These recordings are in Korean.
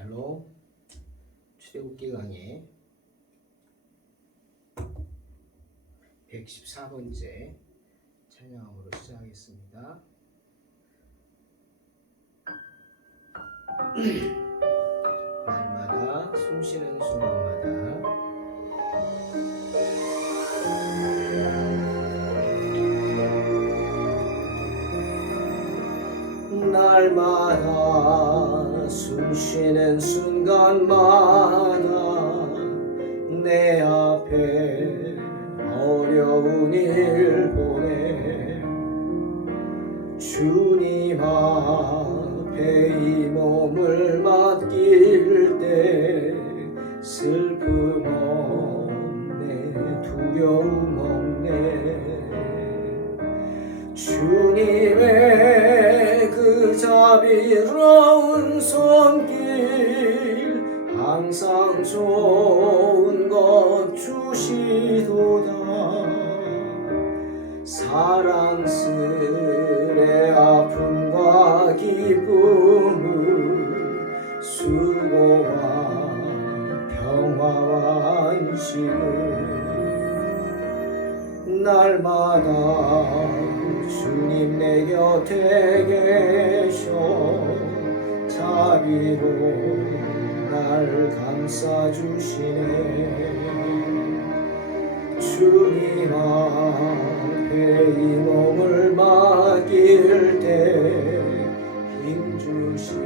샬롬. 출애굽기 강의 114번째 찬양함으로 시작하겠습니다. 날마다 숨쉬는 순간마다 날마다 숨쉬는 순간마다 내 앞에 어려운 일 보내 주님 앞에 이 몸을 맡길 때 슬픔 없네, 두려움 없네. 주님의 그 자비로운 손길 항상 좋은 것 주시도다. 사랑스레 아픔과 기쁨을 수고와 평화와 안식을 날마다 주님 내 곁에 계셔 자비로 날 감싸주시네. 주님 앞에 이 몸을 맡길 때 힘주시네,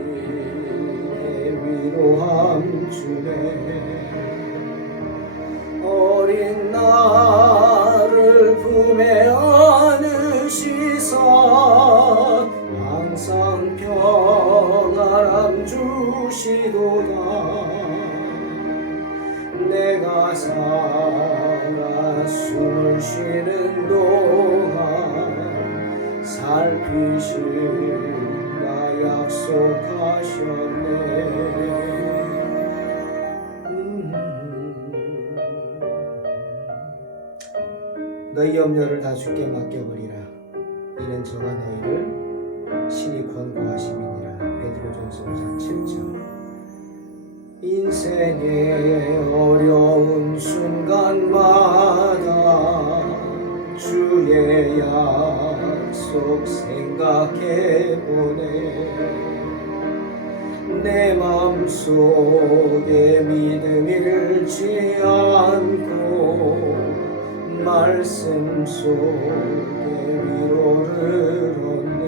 위로함 주네. 어린 나를 품에 안으시사 항상 평안함 주시도다. 내가 살아 숨을 쉬는 동안 살피시라 약속하셨네. 너희 염려를 다 주께 맡겨버리라. 이는 저가 너희를 친히 권고하심이니라. 베드로전서 5장 7절. 인생의 어려운 순간마다 주의 약속 생각해보네. 내 맘속에 믿음 잃지 않고 말씀 속에 위로를 얻네.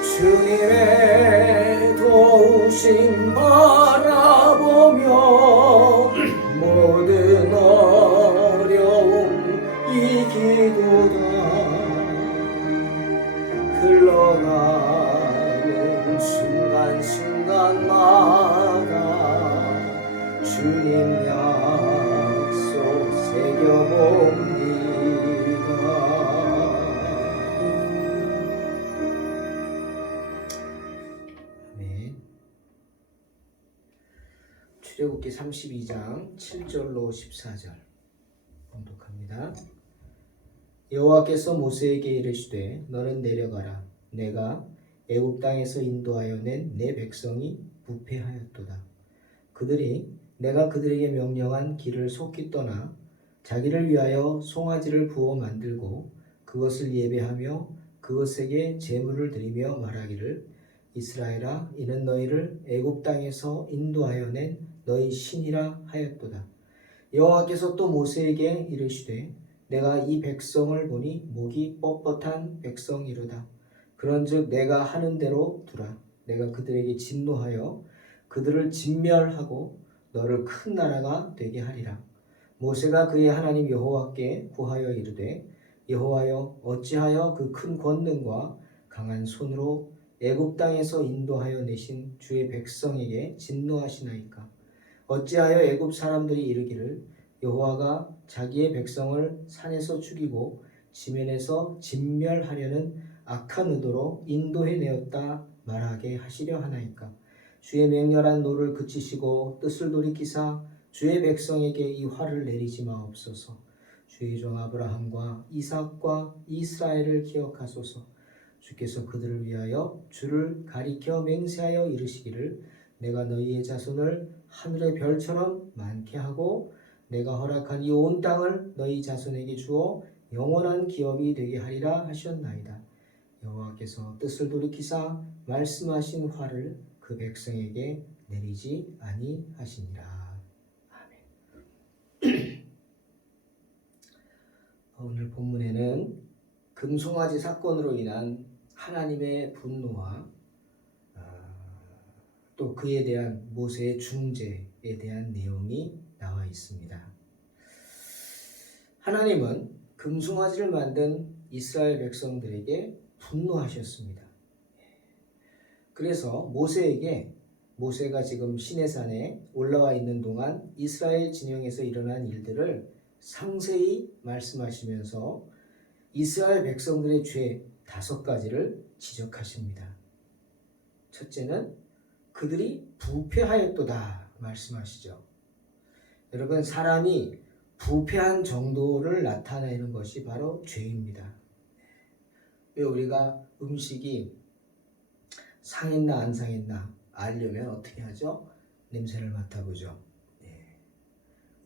주님의 도우심 바라보며 모든 어려움 이기도다. 흘러가는 순간순간마다 주님 약속 새겨봅니다. 아멘. 출애굽기 32장 7절로 14절 봉독합니다. 여호와께서 모세에게 이르시되 너는 내려가라. 내가 애굽 땅에서 인도하여 낸 내 백성이 부패하였도다. 그들이 내가 그들에게 명령한 길을 속히 떠나 자기를 위하여 송아지를 부어 만들고 그것을 예배하며 그것에게 제물을 드리며 말하기를 이스라엘아, 이는 너희를 애굽 땅에서 인도하여 낸 너희 신이라 하였도다. 여호와께서 또 모세에게 이르시되 내가 이 백성을 보니 목이 뻣뻣한 백성이로다. 그런즉 내가 하는 대로 두라. 내가 그들에게 진노하여 그들을 진멸하고 너를 큰 나라가 되게 하리라. 모세가 그의 하나님 여호와께 구하여 이르되 여호와여, 어찌하여 그 큰 권능과 강한 손으로 애굽 땅에서 인도하여 내신 주의 백성에게 진노하시나이까? 어찌하여 애굽 사람들이 이르기를 여호와가 자기의 백성을 산에서 죽이고 지면에서 진멸하려는 악한 의도로 인도해 내었다 말하게 하시려 하나이까? 주의 맹렬한 노를 그치시고 뜻을 돌이키사 주의 백성에게 이 화를 내리지 마옵소서. 주의 종 아브라함과 이삭과 이스라엘을 기억하소서. 주께서 그들을 위하여 주를 가리켜 맹세하여 이르시기를 내가 너희의 자손을 하늘의 별처럼 많게 하고 내가 허락한 이 온 땅을 너희 자손에게 주어 영원한 기업이 되게 하리라 하셨나이다. 여호와께서 뜻을 돌이키사 말씀하신 화를 그 백성에게 내리지 아니하시니라. 아멘. 오늘 본문에는 금송아지 사건으로 인한 하나님의 분노와 또 그에 대한 모세의 중재에 대한 내용이 나와 있습니다. 하나님은 금송아지를 만든 이스라엘 백성들에게 분노하셨습니다. 그래서 모세가 지금 시내산에 올라와 있는 동안 이스라엘 진영에서 일어난 일들을 상세히 말씀하시면서 이스라엘 백성들의 죄 5가지를 지적하십니다. 첫째는 그들이 부패하였도다 말씀하시죠. 여러분, 사람이 부패한 정도를 나타내는 것이 바로 죄입니다. 왜 우리가 음식이 상했나 안 상했나 알려면 어떻게 하죠? 냄새를 맡아보죠.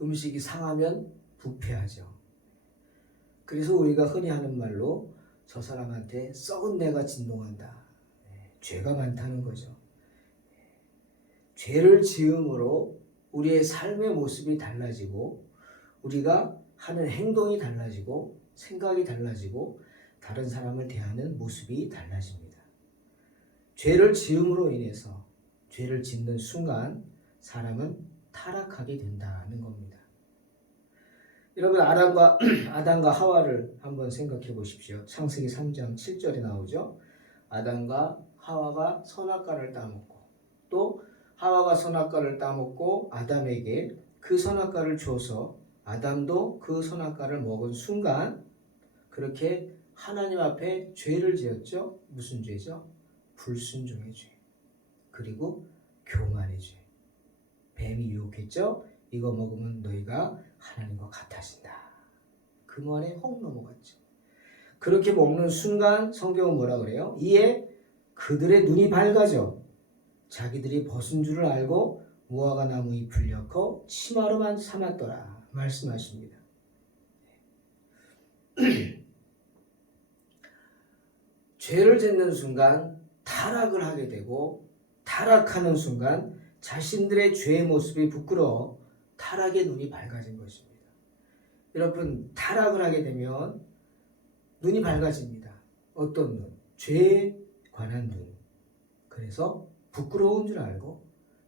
음식이 상하면 부패하죠. 그래서 우리가 흔히 하는 말로 저 사람한테 썩은 내가 진동한다. 죄가 많다는 거죠. 죄를 지음으로 우리의 삶의 모습이 달라지고 우리가 하는 행동이 달라지고 생각이 달라지고 다른 사람을 대하는 모습이 달라집니다. 죄를 지음으로 인해서 죄를 짓는 순간 사람은 타락하게 된다는 겁니다. 여러분, 아담과 하와를 한번 생각해 보십시오. 창세기 3장 7절에 나오죠. 아담과 하와가 선악과를 따먹고 또 하와가 선악과를 따먹고 아담에게 그 선악과를 줘서 아담도 그 선악과를 먹은 순간 그렇게 하나님 앞에 죄를 지었죠. 무슨 죄죠? 불순종의 죄. 그리고 교만의 죄. 뱀이 유혹했죠. 이거 먹으면 너희가 하나님과 같아진다. 그 말에 혹 넘어갔죠. 그렇게 먹는 순간 성경은 뭐라 그래요? 이에 그들의 눈이 밝아져 자기들이 벗은 줄을 알고 무화과 나무 잎을 엮어 치마로만 삼았더라 말씀하십니다. 죄를 짓는 순간 타락을 하게 되고 타락하는 순간 자신들의 죄의 모습이 부끄러워 타락의 눈이 밝아진 것입니다. 여러분, 타락을 하게 되면 눈이 밝아집니다. 어떤 눈? 죄에 관한 눈. 그래서 부끄러운 줄 알고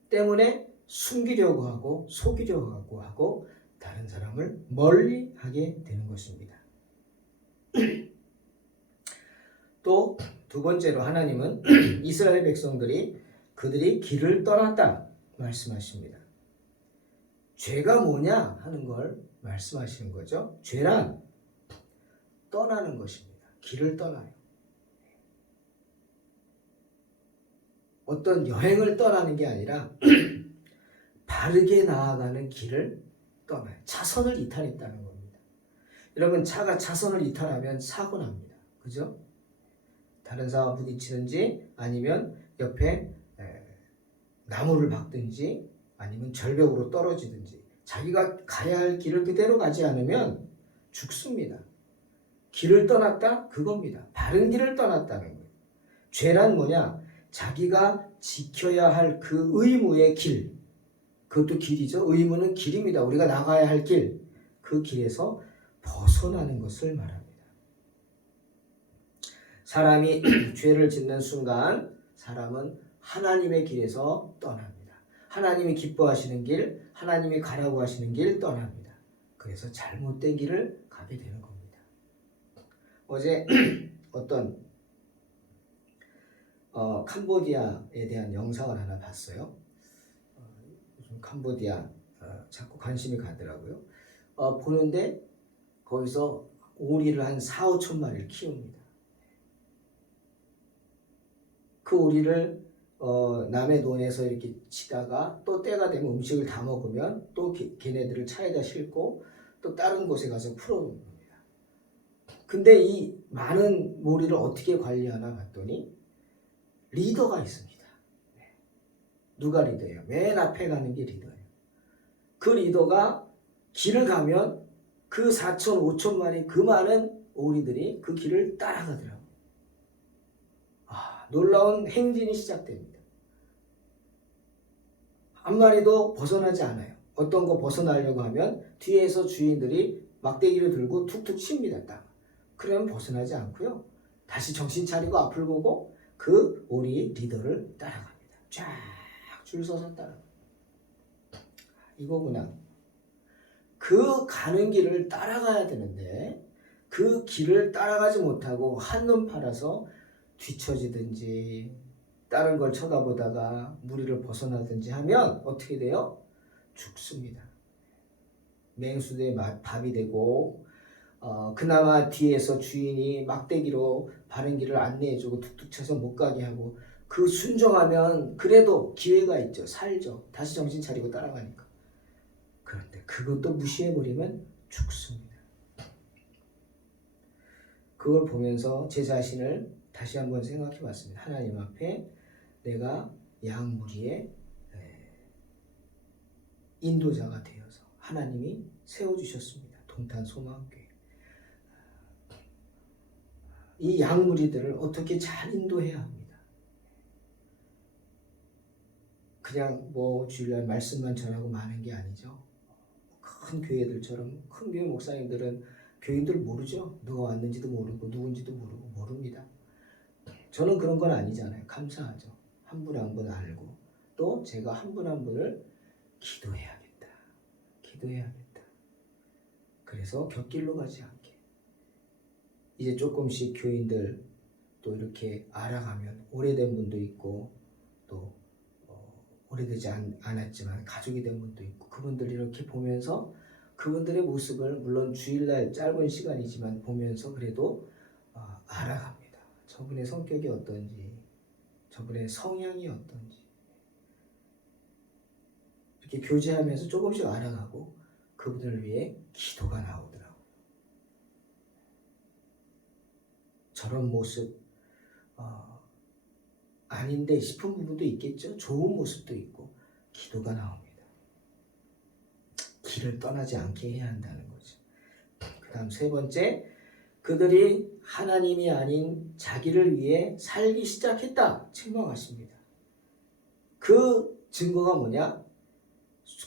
때문에 숨기려고 하고 속이려고 하고 다른 사람을 멀리 하게 되는 것입니다. 또 두 번째로 하나님은 이스라엘 백성들이 그들이 길을 떠났다 말씀하십니다. 죄가 뭐냐 하는 걸 말씀하시는 거죠. 죄란 떠나는 것입니다. 길을 떠나요. 어떤 여행을 떠나는 게 아니라 바르게 나아가는 길을 떠나요. 차선을 이탈했다는 겁니다. 여러분, 차가 차선을 이탈하면 사고 납니다. 그죠? 다른 사람과 부딪히든지 아니면 옆에 나무를 박든지 아니면 절벽으로 떨어지든지 자기가 가야 할 길을 그대로 가지 않으면 죽습니다. 길을 떠났다? 그겁니다. 바른 길을 떠났다는 거예요. 죄란 뭐냐? 자기가 지켜야 할 그 의무의 길, 그것도 길이죠. 의무는 길입니다. 우리가 나가야 할 길, 그 길에서 벗어나는 것을 말합니다. 사람이 죄를 짓는 순간 사람은 하나님의 길에서 떠납니다. 하나님이 기뻐하시는 길, 하나님이 가라고 하시는 길 떠납니다. 그래서 잘못된 길을 가게 되는 겁니다. 어제 어떤 캄보디아에 대한 영상을 하나 봤어요. 요즘 캄보디아 자꾸 관심이 가더라고요. 보는데 거기서 오리를 한 4, 5천 마리를 키웁니다. 그 오리를 남의 논에서 이렇게 치다가 또 때가 되면 음식을 다 먹으면 또 걔네들을 차에다 싣고 또 다른 곳에 가서 풀어놓는 겁니다. 근데 이 많은 무리를 어떻게 관리하나 봤더니 리더가 있습니다. 누가 리더예요? 맨 앞에 가는 게 리더예요. 그 리더가 길을 가면 그 4천, 5천 마리 그 많은 오리들이 그 길을 따라가더라고요. 놀라운 행진이 시작됩니다. 한 마리도 벗어나지 않아요. 어떤 거 벗어나려고 하면 뒤에서 주인들이 막대기를 들고 툭툭 칩니다. 딱. 그러면 벗어나지 않고요. 다시 정신 차리고 앞을 보고 그 오리 리더를 따라갑니다. 쫙 줄 서서 따라갑니다. 이거구나. 그 가는 길을 따라가야 되는데 그 길을 따라가지 못하고 한눈 팔아서 뒤처지든지 다른 걸 쳐다보다가 무리를 벗어나든지 하면 어떻게 돼요? 죽습니다. 맹수대에 밥이 되고 그나마 뒤에서 주인이 막대기로 바른 길을 안내해주고 툭툭 쳐서 못 가게 하고 그 순종하면 그래도 기회가 있죠. 살죠. 다시 정신 차리고 따라가니까. 그런데 그것도 무시해버리면 죽습니다. 그걸 보면서 제 자신을 다시 한번 생각해 봤습니다. 하나님 앞에 내가 양무리의 인도자가 되어서 하나님이 세워주셨습니다. 동탄소망교회. 이 양무리들을 어떻게 잘 인도해야 합니다. 그냥 뭐 주일날 말씀만 전하고 마는 게 아니죠. 큰 교회들처럼 큰 교회 목사님들은 교인들 모르죠. 누가 왔는지도 모르고 누군지도 모릅니다. 저는 그런 건 아니잖아요. 감사하죠. 한 분 한 분 알고 또 제가 한 분 한 분을 기도해야겠다. 그래서 곁길로 가지 않게 이제 조금씩 교인들 또 이렇게 알아가면 오래된 분도 있고 또 오래되지 않았지만 가족이 된 분도 있고 그분들 이렇게 보면서 그분들의 모습을 물론 주일날 짧은 시간이지만 보면서 그래도 알아갑니다. 저분의 성격이 어떤지 저분의 성향이 어떤지 이렇게 교제하면서 조금씩 알아가고 그분을 위해 기도가 나오더라고요. 저런 모습 아닌데 싶은 부분도 있겠죠. 좋은 모습도 있고 기도가 나옵니다. 길을 떠나지 않게 해야 한다는 거죠. 그 다음 세 번째, 그들이 하나님이 아닌 자기를 위해 살기 시작했다 책망하십니다. 그 증거가 뭐냐?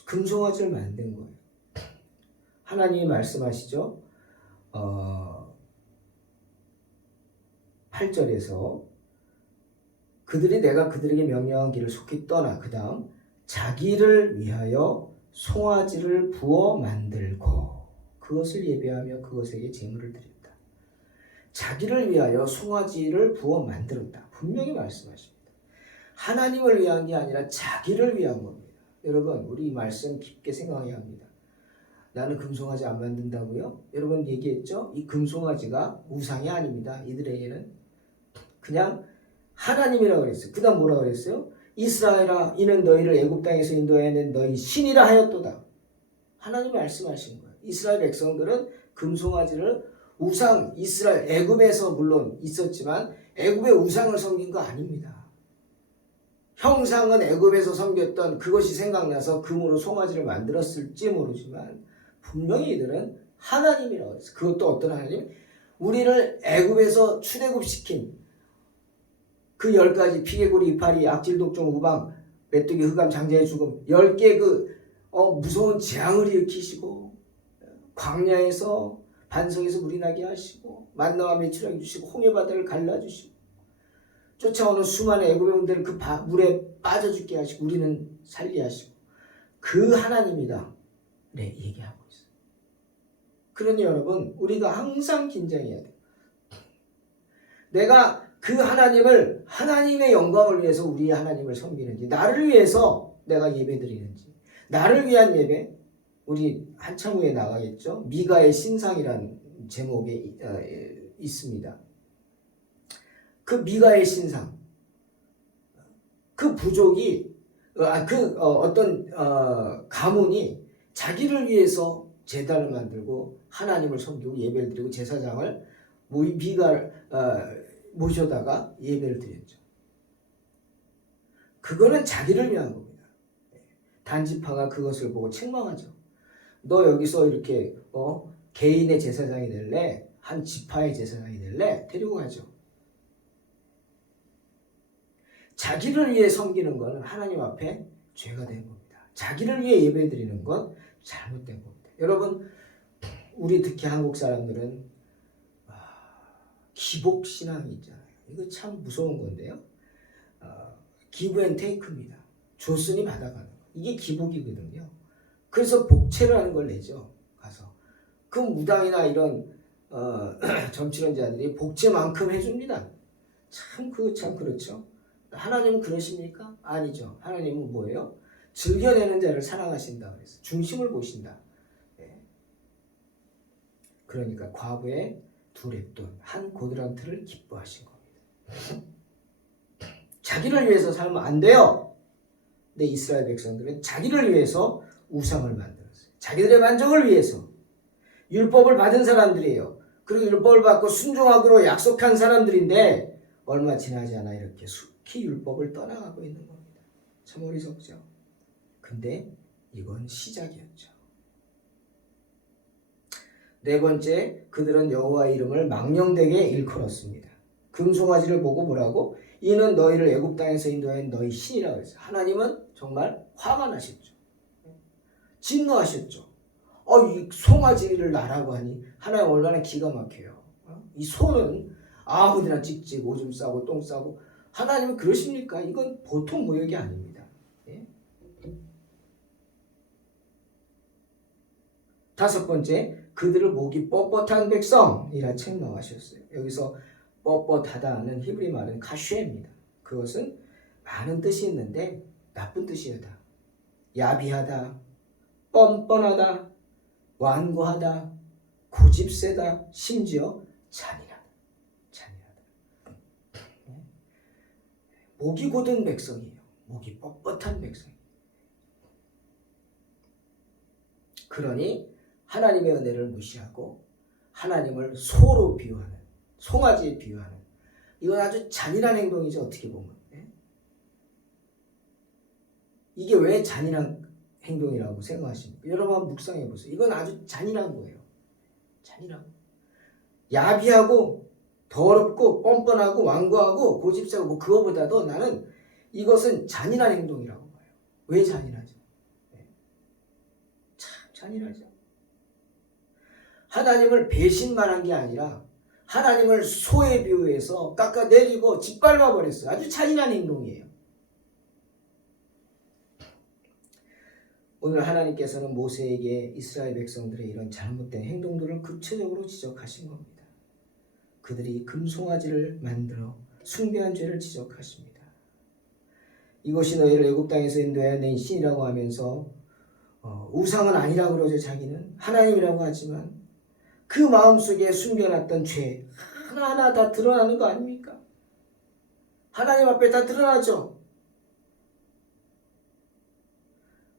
금송아지를 만든 거예요. 하나님이 말씀하시죠. 8절에서 그들이 내가 그들에게 명령한 길을 속히 떠나 그 다음 자기를 위하여 송아지를 부어 만들고 그것을 예배하며 그것에게 제물을 드렸다. 자기를 위하여 송아지를 부어 만들었다. 분명히 말씀하십니다. 하나님을 위한 게 아니라 자기를 위한 겁니다. 여러분 우리 이 말씀 깊게 생각해야 합니다. 나는 금송아지 안 만든다고요? 여러분 얘기했죠? 이 금송아지가 우상이 아닙니다. 이들에게는 그냥 하나님이라고 그랬어요. 그 다음 뭐라고 그랬어요? 이스라엘아 이는 너희를 애굽 땅에서 인도해낸 너희 신이라 하였도다. 하나님 말씀하신 거예요. 이스라엘 백성들은 금송아지를 우상 이스라엘 애굽에서 물론 있었지만 애굽의 우상을 섬긴 거 아닙니다. 형상은 애굽에서 섬겼던 그것이 생각나서 금으로 송아지를 만들었을지 모르지만 분명히 이들은 하나님이라고 했어요. 그것도 어떤 하나님? 우리를 애굽에서 출애굽시킨 그 10가지 피개구리, 이파리, 악질, 독종, 우방, 메뚜기, 흑암, 장자의 죽음 10개 무서운 재앙을 일으키시고 광야에서 반석에서 물이 나게 하시고 만나와 메추라기 주시고 홍해바다를 갈라주시고 쫓아오는 수많은 애굽의 군대를 그 물에 빠져 죽게 하시고 우리는 살게 하시고 그 하나님이다. 네, 얘기하고 있어요. 그러니 여러분 우리가 항상 긴장해야 돼요. 내가 그 하나님을 하나님의 영광을 위해서 우리 하나님을 섬기는지 나를 위해서 내가 예배드리는지 나를 위한 예배 우리 한참 후에 나가겠죠. 미가의 신상이라는 제목에 있습니다. 그 미가의 신상 그 부족이 어떤 가문이 자기를 위해서 제단을 만들고 하나님을 섬기고 예배를 드리고 제사장을 비가 모셔다가 예배를 드렸죠. 그거는 자기를 위한 겁니다. 단지파가 그것을 보고 책망하죠. 너 여기서 이렇게 개인의 제사장이 될래? 한 지파의 제사장이 될래? 데리고 가죠. 자기를 위해 섬기는 것은 하나님 앞에 죄가 된 겁니다. 자기를 위해 예배 드리는 건 잘못된 겁니다. 여러분, 우리 특히 한국 사람들은 기복신앙이 있잖아요. 이거 참 무서운 건데요. 기브 앤 테이크입니다. 줬으니 받아가는 거. 이게 기복이거든요. 그래서 복채를 하는 걸 내죠. 가서. 그 무당이나 이런 점치론자들이 복채만큼 해줍니다. 참 그렇죠. 하나님은 그러십니까? 아니죠. 하나님은 뭐예요? 즐겨내는 자를 사랑하신다 그래서 중심을 보신다. 그러니까 과부의 두 랩돈 한 고드란트를 기뻐하신 겁니다. 자기를 위해서 살면 안 돼요. 근데 이스라엘 백성들은 자기를 위해서 우상을 만들었어요. 자기들의 만족을 위해서. 율법을 받은 사람들이에요. 그리고 율법을 받고 순종하기로 약속한 사람들인데 얼마 지나지 않아 이렇게 속히 율법을 떠나가고 있는 겁니다. 참 어리석죠. 근데 이건 시작이었죠. 네 번째, 그들은 여호와의 이름을 망령되게 일컬었습니다. 금송아지를 보고 뭐라고? 이는 너희를 애굽 땅에서 인도한 너희 신이라고 했어요. 하나님은 정말 화가 나셨죠. 진노하셨죠. 이 송아지를 나라고 하니 하나님 얼마나 기가 막혀요. 이 소는 아무데나 찍찍 오줌 싸고 똥 싸고 하나님은 그러십니까? 이건 보통 모욕이 아닙니다. 다섯 번째, 그들을 목이 뻣뻣한 백성이라 책망하셨어요. 여기서 뻣뻣하다는 히브리 말은 카쉐입니다. 그것은 많은 뜻이 있는데 나쁜 뜻이다. 야비하다, 뻔뻔하다, 완고하다, 고집세다, 심지어 잔인하다. 목이 곧은 백성이에요. 목이 뻣뻣한 백성. 그러니 하나님의 은혜를 무시하고 하나님을 소로 비유하는, 송아지에 비유하는, 이건 아주 잔인한 행동이죠. 어떻게 보면. 이게 왜 잔인한 행동이라고 생각하십니까? 여러분 한번 묵상해 보세요. 이건 아주 잔인한 거예요. 잔인하고 야비하고 더럽고 뻔뻔하고 완고하고 고집세고 뭐 그거보다도 나는 이것은 잔인한 행동이라고 봐요. 왜 잔인하죠? 참 잔인하죠. 하나님을 배신만 한 게 아니라 하나님을 소에 비유해서 깎아내리고 짓밟아 버렸어요. 아주 잔인한 행동이에요. 오늘 하나님께서는 모세에게 이스라엘 백성들의 이런 잘못된 행동들을 구체적으로 지적하신 겁니다. 그들이 금송아지를 만들어 숭배한 죄를 지적하십니다. 이것이 너희를 애굽 땅에서 인도하여 낸 신이라고 하면서 우상은 아니라고 그러죠. 자기는 하나님이라고 하지만 그 마음속에 숨겨놨던 죄 하나하나 다 드러나는 거 아닙니까? 하나님 앞에 다 드러나죠.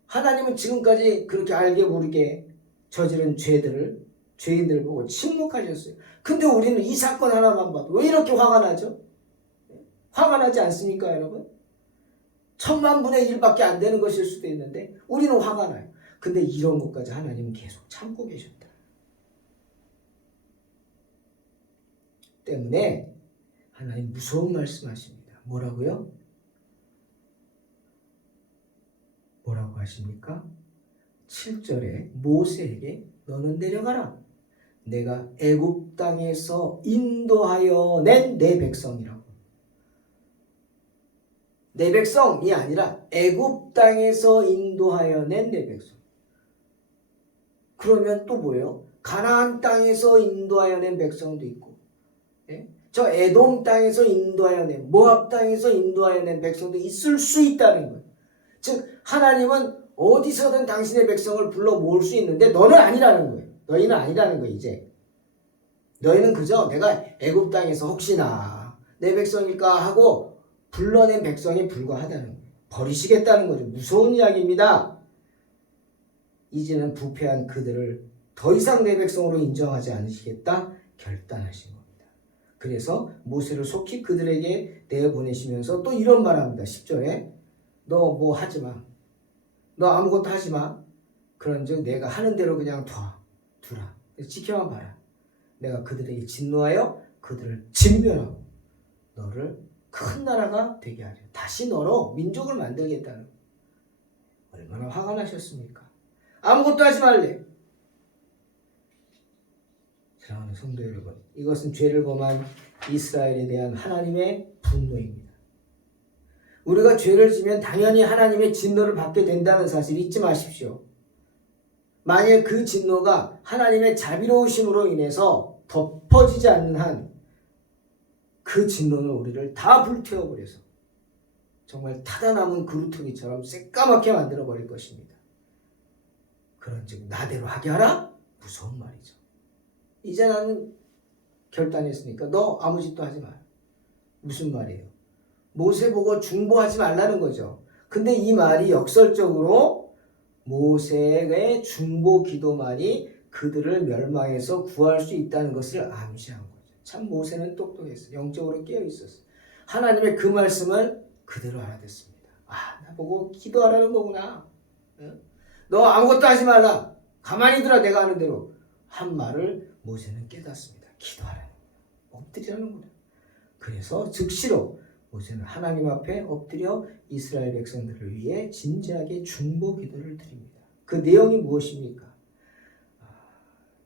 하나님은 지금까지 그렇게 알게 모르게 저지른 죄인들을 보고 침묵하셨어요. 근데 우리는 이 사건 하나만 봐도 왜 이렇게 화가 나죠? 화가 나지 않습니까, 여러분? 1000만분의 1밖에 안 되는 것일 수도 있는데 우리는 화가 나요. 근데 이런 것까지 하나님은 계속 참고 계셨다. 때문에 하나님 무서운 말씀하십니다. 뭐라고요? 뭐라고 하십니까? 7절에 모세에게 너는 내려가라. 내가 애굽 땅에서 인도하여 낸 내 백성이라고. 내 백성이 아니라 애굽 땅에서 인도하여 낸 내 백성. 그러면 또 뭐예요? 가나안 땅에서 인도하여 낸 백성도 있고, 저 에돔 땅에서 인도하여 낸, 모압 땅에서 인도하여 낸 백성도 있을 수 있다는 거예요. 즉 하나님은 어디서든 당신의 백성을 불러 모을 수 있는데 너는 아니라는 거예요. 너희는 아니라는 거예요. 이제 너희는 그저 내가 애굽 땅에서 혹시나 내 백성일까 하고 불러낸 백성에 불과하다는 거예요. 버리시겠다는 거죠. 무서운 이야기입니다. 이제는 부패한 그들을 더 이상 내 백성으로 인정하지 않으시겠다 결단하신 겁니다. 그래서 모세를 속히 그들에게 내보내시면서 또 이런 말합니다. 10절에 너 뭐 하지 마. 너 아무것도 하지 마. 그런즉 내가 하는 대로 그냥 두라. 지켜만 봐라. 내가 그들에게 진노하여 그들을 진멸하고 너를 큰 나라가 되게 하려. 다시 너로 민족을 만들겠다는. 얼마나 화가 나셨습니까? 아무것도 하지 말래. 사랑하는 성도 여러분, 이것은 죄를 범한 이스라엘에 대한 하나님의 분노입니다. 우리가 죄를 지면 당연히 하나님의 진노를 받게 된다는 사실 잊지 마십시오. 만약 그 진노가 하나님의 자비로우심으로 인해서 덮어지지 않는 한 그 진노는 우리를 다 불태워버려서 정말 타다 남은 그루터기처럼 새까맣게 만들어버릴 것입니다. 그런즉 나대로 하게 하라? 무서운 말이죠. 이제 나는 결단했으니까 너 아무 짓도 하지 마. 무슨 말이에요? 모세 보고 중보하지 말라는 거죠. 근데 이 말이 역설적으로 모세의 중보 기도만이 그들을 멸망해서 구할 수 있다는 것을 암시한 거죠. 참 모세는 똑똑했어요. 영적으로 깨어있었어요. 하나님의 그 말씀을 그대로 알아듣습니다. 나보고 기도하라는 거구나. 너 아무것도 하지 말라. 가만히 있으라. 내가 하는 대로. 한 말을 모세는 깨닫습니다. 기도하라는 거야. 엎드리라는 거야. 그래서 즉시로 모세는 하나님 앞에 엎드려 이스라엘 백성들을 위해 진지하게 중보 기도를 드립니다. 그 내용이 무엇입니까?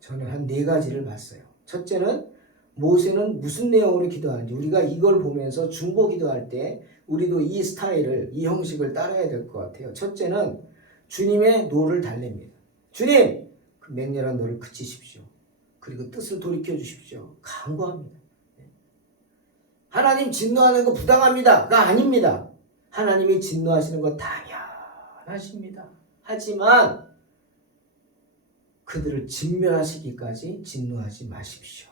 저는 한 4가지를 봤어요. 첫째는 모세는 무슨 내용으로 기도하는지 우리가 이걸 보면서 중보 기도할 때 우리도 이 스타일을, 이 형식을 따라야 될 것 같아요. 첫째는 주님의 노를 달랩니다. 주님! 그 맹렬한 노를 그치십시오. 그리고 뜻을 돌이켜 주십시오. 간구합니다. 하나님 진노하는 거 부당합니다가 아닙니다. 하나님이 진노하시는 거 당연하십니다. 하지만 그들을 진멸하시기까지 진노하지 마십시오.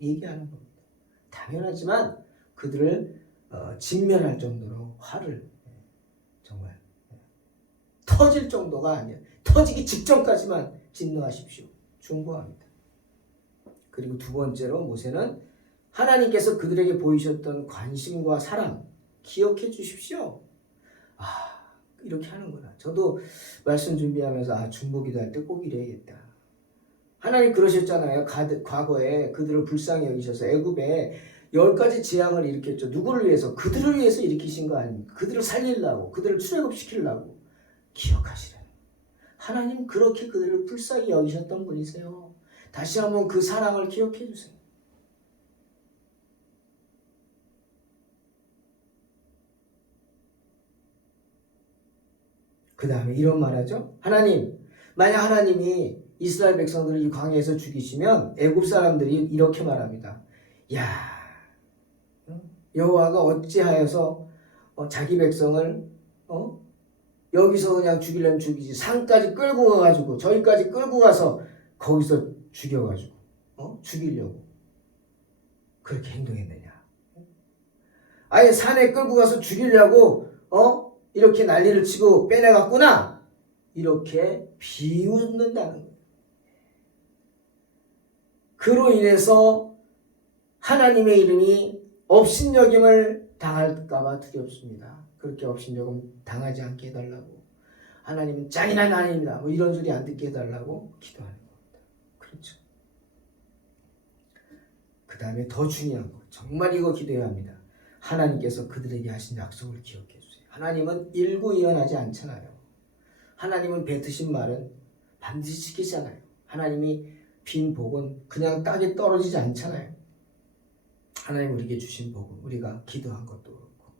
얘기하는 겁니다. 당연하지만 그들을 진멸할 정도로 화를 정말 터질 정도가 아니라 터지기 직전까지만 진노하십시오. 중보합니다. 그리고 두 번째로 모세는 하나님께서 그들에게 보이셨던 관심과 사랑 기억해 주십시오. 이렇게 하는구나. 저도 말씀 준비하면서 중보기도 할 때 꼭 이래야겠다. 하나님 그러셨잖아요. 과거에 그들을 불쌍히 여기셔서 애굽에 10가지 재앙을 일으켰죠. 누구를 위해서? 그들을 위해서 일으키신 거 아닙니까? 그들을 살리려고, 그들을 출애굽시키려고. 기억하시라는. 하나님 그렇게 그들을 불쌍히 여기셨던 분이세요. 다시 한번 그 사랑을 기억해 주세요. 그 다음에 이런 말하죠. 하나님, 만약 하나님이 이스라엘 백성들을 이 광야에서 죽이시면 애굽 사람들이 이렇게 말합니다. 야, 여호와가 어찌하여서 자기 백성을 여기서 그냥 죽이려면 죽이지 산까지 끌고 가가지고 저기까지 끌고 가서 거기서 죽여가지고 죽이려고 그렇게 행동했느냐. 아예 산에 끌고 가서 죽이려고 이렇게 난리를 치고 빼내갔구나. 이렇게 비웃는다는 거예요. 그로 인해서 하나님의 이름이 업신여김을 당할까봐 두렵습니다. 그렇게 업신여김 당하지 않게 해달라고. 하나님은 짱이란 아닙니다. 이런 소리 안 듣게 해달라고 기도하는 겁니다. 그렇죠. 그 다음에 더 중요한 거. 정말 이거 기도해야 합니다. 하나님께서 그들에게 하신 약속을 기억해 주세요. 하나님은 일구이연하지 않잖아요. 하나님은 뱉으신 말은 반드시 지키잖아요. 하나님이 빈 복은 그냥 땅에 떨어지지 않잖아요. 하나님 우리에게 주신 복은 우리가 기도한 것도 그렇고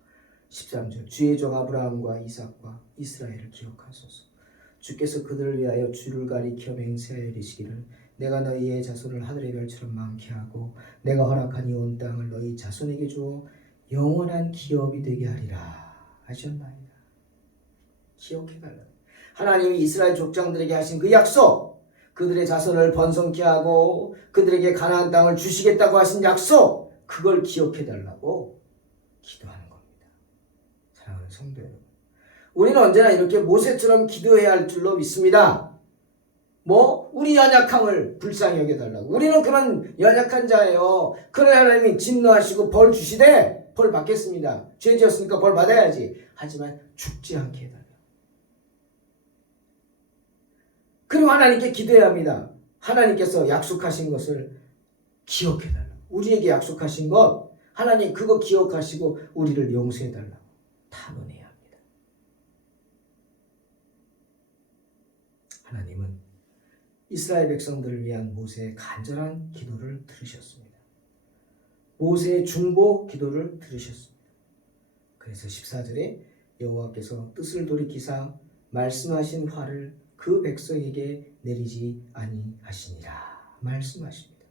13절 주의 종 아브라함과 이삭과 이스라엘을 기억하소서. 주께서 그들을 위하여 주를 가리켜 맹세하여 이르시기를 내가 너희의 자손을 하늘의 별처럼 많게 하고 내가 허락한 이 온 땅을 너희 자손에게 주어 영원한 기업이 되게 하리라 하셨나이다. 기억해달라. 하나님이 이스라엘 족장들에게 하신 그 약속, 그들의 자손을 번성케 하고 그들에게 가나안 땅을 주시겠다고 하신 약속, 그걸 기억해달라고 기도하는 겁니다. 사랑하는 성도 여러분, 우리는 언제나 이렇게 모세처럼 기도해야 할 줄로 믿습니다. 우리 연약함을 불쌍히 여겨달라고. 우리는 그런 연약한 자예요. 그런 하나님이 진노하시고 벌 주시되 벌 받겠습니다. 죄 지었으니까 벌 받아야지. 하지만 죽지 않게 해달라고. 그리고 하나님께 기도해야 합니다. 하나님께서 약속하신 것을 기억해달라고. 우리에게 약속하신 것 하나님 그거 기억하시고 우리를 용서해달라고 탄원해야 합니다. 하나님은 이스라엘 백성들을 위한 모세의 간절한 기도를 들으셨습니다. 모세의 중보 기도를 들으셨습니다. 그래서 14절에 여호와께서 뜻을 돌이키사 말씀하신 화를 그 백성에게 내리지 아니하시니라 말씀하십니다.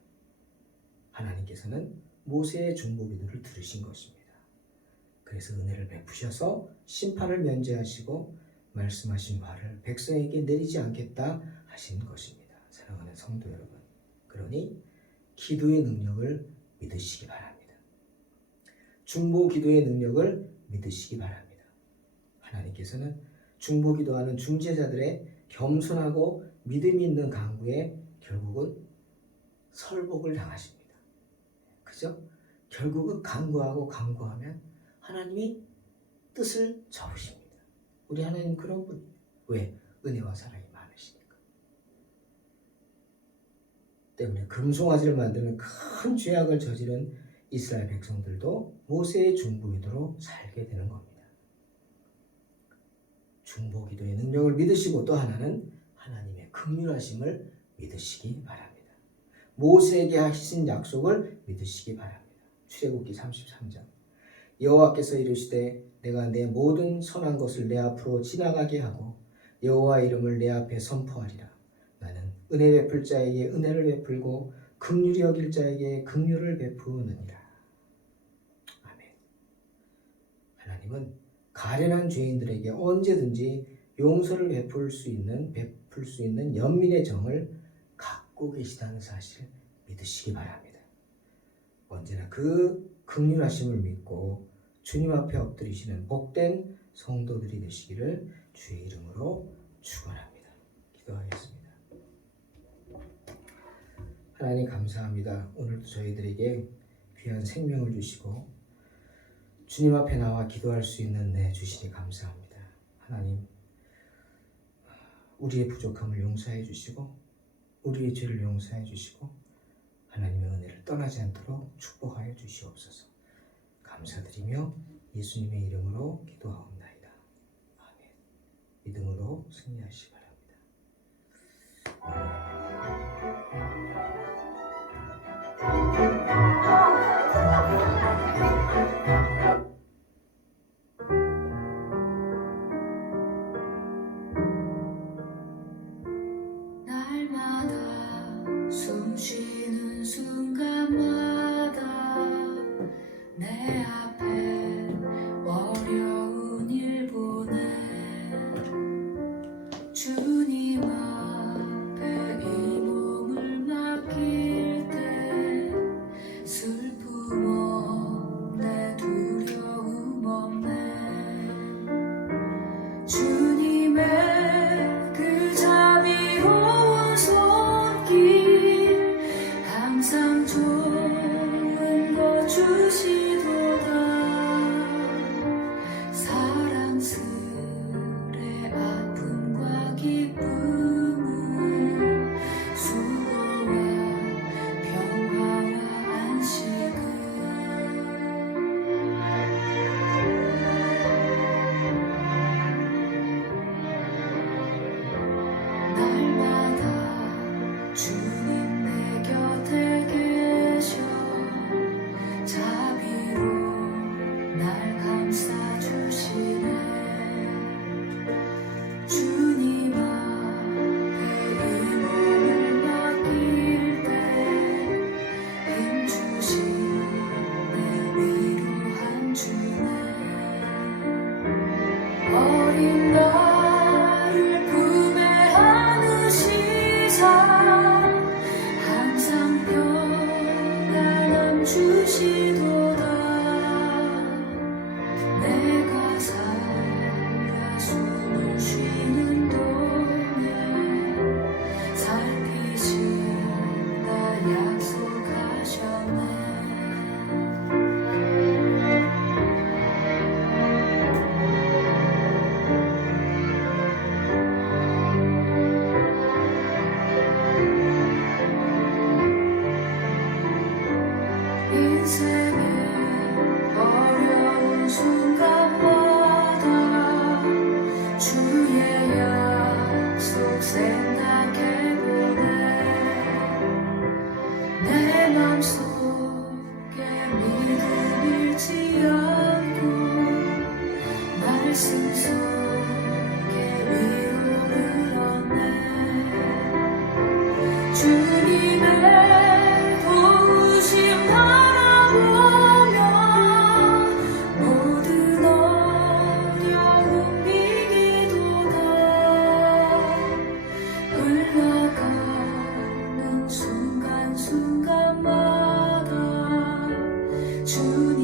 하나님께서는 모세의 중보 기도를 들으신 것입니다. 그래서 은혜를 베푸셔서 심판을 면제하시고 말씀하신 화를 백성에게 내리지 않겠다 하신 것입니다. 사랑하는 성도 여러분, 그러니 기도의 능력을 믿으시기 바랍니다. 중보 기도의 능력을 믿으시기 바랍니다. 하나님께서는 중보 기도하는 중재자들의 겸손하고 믿음이 있는 간구에 결국은 설복을 당하십니다. 그죠? 결국은 간구하면 하나님이 뜻을 접으십니다. 우리 하나님 그런 분이에요. 왜? 은혜와 사랑이 많으시니까. 때문에 금송아지를 만드는 큰 죄악을 저지른 이스라엘 백성들도 모세의 중보기도로 살게 되는 겁니다. 중보기도의 능력을 믿으시고 또 하나는 하나님의 긍휼하심을 믿으시기 바랍니다. 모세에게 하신 약속을 믿으시기 바랍니다. 출애굽기 33장 여호와께서 이르시되 내가 내 모든 선한 것을 내 앞으로 지나가게 하고 여호와 이름을 내 앞에 선포하리라. 나는 은혜 베풀 자에게 은혜를 베풀고 긍휼히 여길 자에게 긍휼을 베푸느니라. 아멘. 하나님은 가련한 죄인들에게 언제든지 용서를 베풀 수 있는 연민의 정을 갖고 계시다는 사실을 믿으시기 바랍니다. 언제나 그 긍휼하심을 믿고 주님 앞에 엎드리시는 복된 성도들이 되시기를 주의 이름으로 축원합니다. 기도하겠습니다. 하나님 감사합니다. 오늘도 저희들에게 귀한 생명을 주시고 주님 앞에 나와 기도할 수 있는 은혜 주시니 감사합니다. 하나님, 우리의 부족함을 용서해 주시고 우리의 죄를 용서해 주시고 하나님의 은혜를 떠나지 않도록 축복하여 주시옵소서. 감사드리며 예수님의 이름으로 기도하옵나이다. 아멘. 믿음으로 승리하시기 바랍니다. 날마다 숨 쉬는 순간마다 내 앞에 어려운 일 보내 주님 앞에 이 몸을 맡길 때 슬픔 없네 두려움 없네 주님의 그 자비로운 손길 항상 좋은 것 주시도다 사랑스레 아픔과 기쁨은 수고와 평화와 안식은 날마다 주님 내 곁에 계셔 자비로 날 감싸주시네 주님 앞에 이 몸을 맡길 때 힘주시네 위로한 주네 어린 나를 품에 안으시사 항상 평안함 주시도다 내가 살아 숨을 쉬는 동안 인생의 어려운 순간마다 주의 약속 생각해보네. 내 맘속에 믿음 잃지 않고 말씀 속에 위로를 얻네. 주님의 도우심 바라보며 모든 어려움 이기도다. 흘러가는 순간순간마다 주님